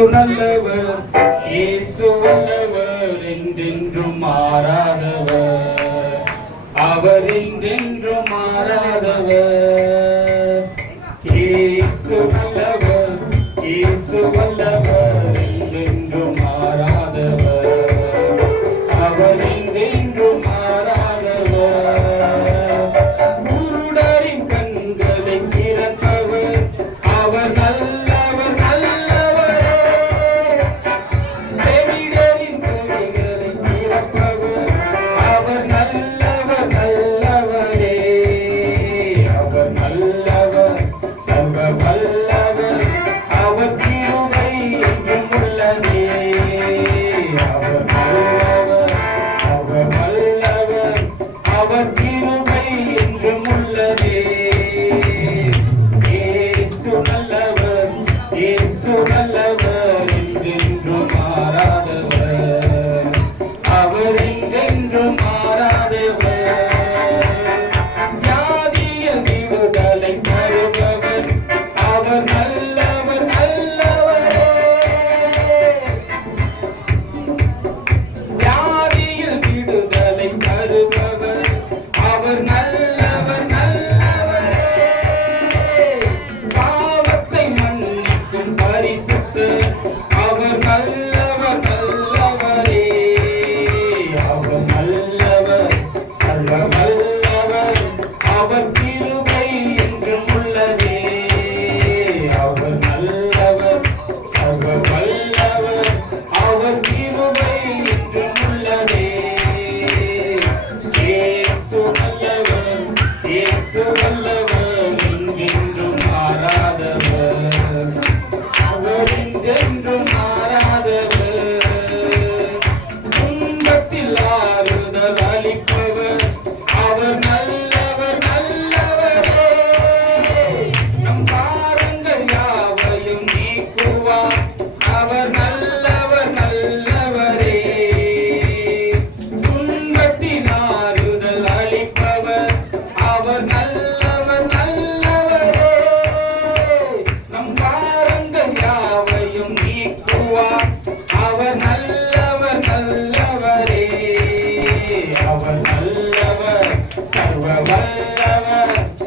நல்லவர் இயேசுள்ளவர் என்றென்றும் மாறாதவர். அவர் என்றென்றும் மாறாதவர். இயேசுள்ளவர் இயேசுள்ளவர் என்றென்றும் Lord, la la la la la la